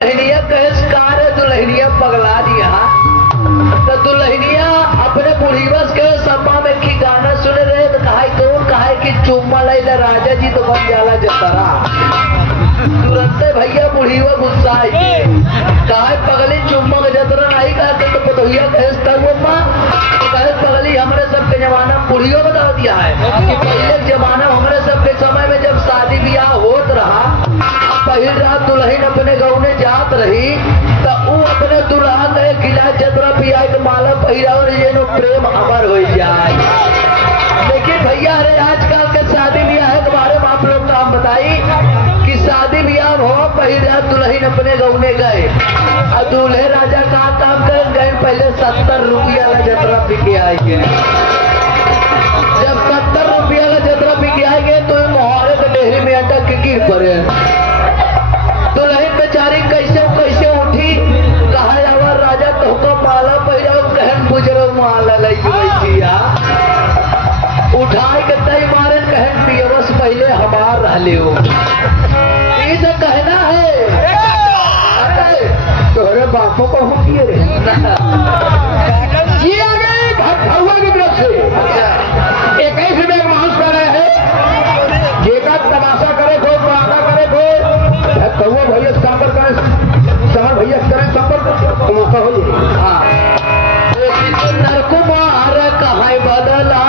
Dulhania कहेस car Dulhania पगला दिया। तो दुल्हनिया अपने बुढ़ीवस के सपा में की गाना सुन रहे तो कहा कि चुम्मा लैला राजा जी तो बन जाला जतरा। तुरंत भैया बुढ़ीवा गुस्सा आई कहा पगली चुम्मा के जतरा नहीं कहते तो पतोहिया कहेस तब तो कहे पगली हमारे सबके जमाना बुढ़ियों बता दिया है कि पहले जमाना हमारे सबके समय में जब शादी ब्याह होत रहा पहिल रात दुल्हन अपने गाँव में जात रही तो वो अपने दुल्हा के खिला जतरा पिया के माला पहिरा और ये नो प्रेम अमर हो जाए। लेकिन भैया अरे आजकल के शादी ब्याह के बारे में आप लोग काम बताई कि शादी ब्याह हो पहिल रात दुल्हन अपने गाँव में गए और दूल्हे राजा का काम कर गए पहले 70 रुपया ला जतरा पी के आएंगे। जब 70 रुपया ला जतरा पी के आएंगे तो मोहरे के डेहरी में अटक के गिर पड़े। दुल्हन बेचारी कैसे कैसे उठी कहा अवर राजा तो माला पहिरा कहन बुजरो माला लैया उठाए के तय मारे कहन पियरस पहले हमार रहले हो इसे कहना है तोहरे बापों को हम किए रे ये आ गए भगवा की तरफ से 21 रुपए का मांस कर रहे हैं जेका तमाशा करे को वादा करे को कौवा भैया सांबर करें समर भैया करें संपर्क तमाशा हो जाए। हाँ नरकुमार कहा बदला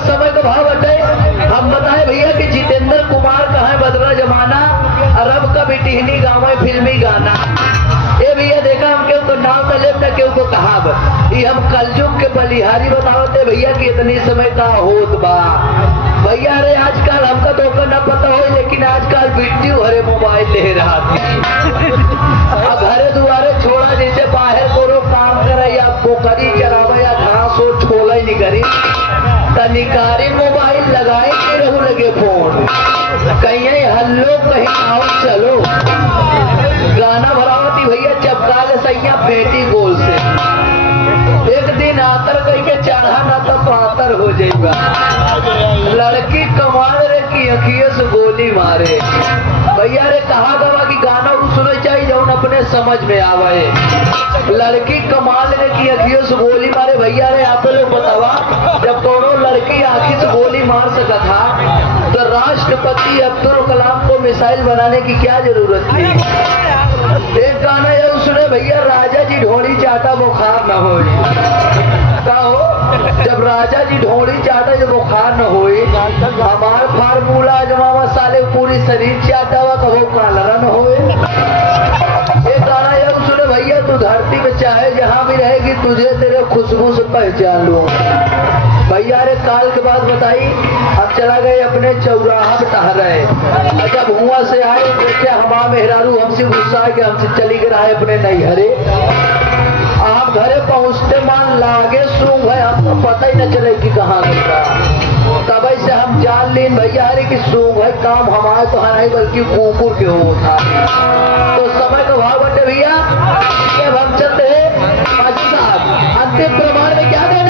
समय का भाव बटे हम बताए भैया कि जितेंद्र कुमार कहा बदला जमाना अरब का बिटिहनी गाँव है फिल्मी गाना ये भैया देखा हम केहू को नाम तले न केहू को कहाब ये हम कलयुग के बलिहारी बतावते भैया कि इतनी समय का होत बा भैया अरे आजकल हमका तो न पता हो लेकिन आजकल वीडियो हरे मोबाइल ले रहा था घरे दुआरे छोड़ा जैसे बाहर कोनो काम करे या पोखरी चरावे या घास हो छोला ही नहीं करी तनिकारी मोबाइल लगाए के रहू लगे फोन कहीं हल्लो कहीं आओ चलो गाना भरावती भैया चपका ले सैया बेटी गोल से एक दिन आतर कहीं के चढ़ा ना तो पातर हो जाएगा। लड़की कमाल रे की अखियों से गोली मारे भैया रे कहा गवा कि गाना वो सुने चाहिए जो अपने समझ में आवे। लड़की कमाल रे की अखियों से गोली मारे भैया रे आप लोग बतावा जब दोनों लड़की आंखी से गोली मार सका था तो राष्ट्रपति अब्दुल कलाम को मिसाइल बनाने की क्या जरूरत थी। एक गाना ये सुने भैया राजा जी ढोली चाटा बुखार न हो जब राजा जी ढोली चाटा जो बुखार न हो हमार फार्मूला जमावा साले पूरी शरीर चाटा हुआ कहो कालरा न हो। एक गाना ये सुने भैया तू धरती में चाहे जहाँ भी रहेगी तुझे तेरे खुशबू से पहचान लूं। भैया रे काल के बाद बताई अब चला गए अपने चौराहा में टहल रहे जब हुआ से आए देखे हमारा मेहरारू हमसे गुस्सा है कि हमसे चली गए आए अपने नैहरे। आप घरे पहुंचते मान लागे सूंघ है हमको पता ही न चले कि कहाँ गया तब से हम जान लीन भैया अरे कि सूंघ है काम हमारे तो है नहीं बल्कि कुकुर के हो था। तो समय का भाव बटे भैया जब हम चलते हैं साहब अंतिम प्रमाण में क्या देना